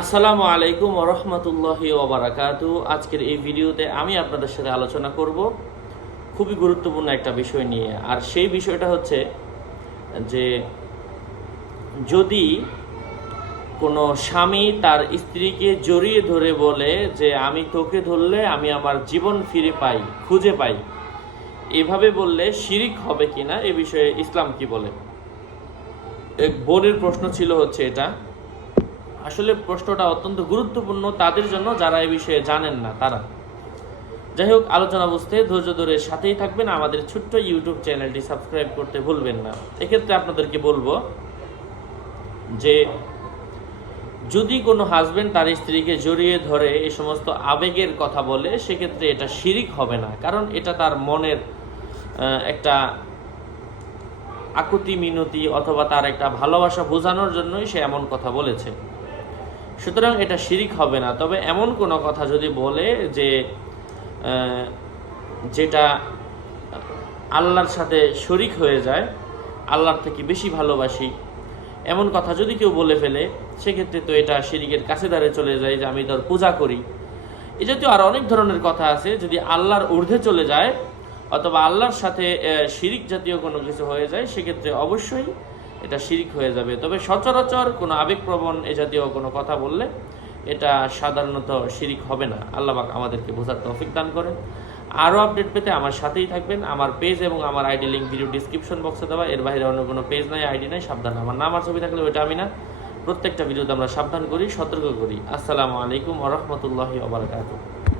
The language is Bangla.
আসসালামু আলাইকুম ওরহমতুল্লাহি ওবরাকাতু আজকের এই ভিডিওতে আমি আপনাদের সাথে আলোচনা করব খুবই গুরুত্বপূর্ণ একটা বিষয় নিয়ে। আর সেই বিষয়টা হচ্ছে যে যদি কোনো স্বামী তার স্ত্রীকে জড়িয়ে ধরে বলে যে, আমি তোকে ধরলে আমি আমার জীবন ফিরে পাই, খুঁজে পাই। এভাবে বললে শিরিক হবে কিনা এ বিষয়ে ইসলাম কি বলে? এক বোনের প্রশ্ন ছিল হচ্ছে এটা। আসলে প্রশ্নটা অত্যন্ত গুরুত্বপূর্ণ, তাদের জন্য যারা এই বিষয়ে জানেন না, তারা। যাই হোক, আলোচনা বুঝতে ধৈর্য ধরে সাথেই থাকবেন। আমাদের ছোট্ট ইউটিউব চ্যানেলটি সাবস্ক্রাইব করতে ভুলবেন না। এক্ষেত্রে আপনাদেরকে বলব যে, যদি কোনো হাজবেন্ড তার স্ত্রীকে জড়িয়ে ধরে এই সমস্ত আবেগের কথা বলে, সেক্ষেত্রে এটা শিরিক হবে না। কারণ এটা তার মনের একটা আকুতি মিনতি অথবা তার একটা ভালোবাসা বোঝানোর জন্যই সে এমন কথা বলেছে। সুতরাং এটা শিরিক হবে না। তবে এমন কোনো কথা যদি বলে যে যেটা আল্লাহর সাথে শরিক হয়ে যায়, আল্লাহর থেকে বেশি ভালোবাসি, এমন কথা যদি কেউ বলে ফেলে, সেক্ষেত্রে তো এটা শিরিকের কাছে দাঁড়ে চলে যায় যে আমি তোর পূজা করি। এ জাতীয় আর অনেক ধরনের কথা আছে। যদি আল্লাহর ঊর্ধ্বে চলে যায়, অথবা আল্লাহর সাথে শিরিক জাতীয় কোনো কিছু হয়ে যায়, সেক্ষেত্রে অবশ্যই এটা শিরিক হয়ে যাবে। তবে সচরাচর কোনো আবেগপ্রবণ এ জাতীয় কোনো কথা বললে এটা সাধারণত শিরিক হবে না। আল্লাহ পাক আমাদেরকে বোঝার তৌফিক দান করেন। আরও আপডেট পেতে আমার সাথেই থাকবেন। আমার পেজ এবং আমার আইডি লিঙ্ক ভিডিও ডিসক্রিপশন বক্সে দেওয়া। এর বাইরে অন্য কোনো পেজ নাই, আইডি নাই, সাবধান। আমার নাম আর ছবি থাকলে ওইটা আমি না। প্রত্যেকটা ভিডিওতে আমরা সাবধান করি, সতর্ক করি। আসসালামু আলাইকুম ওরহমতুল্লাহি ওবরাকাতুহ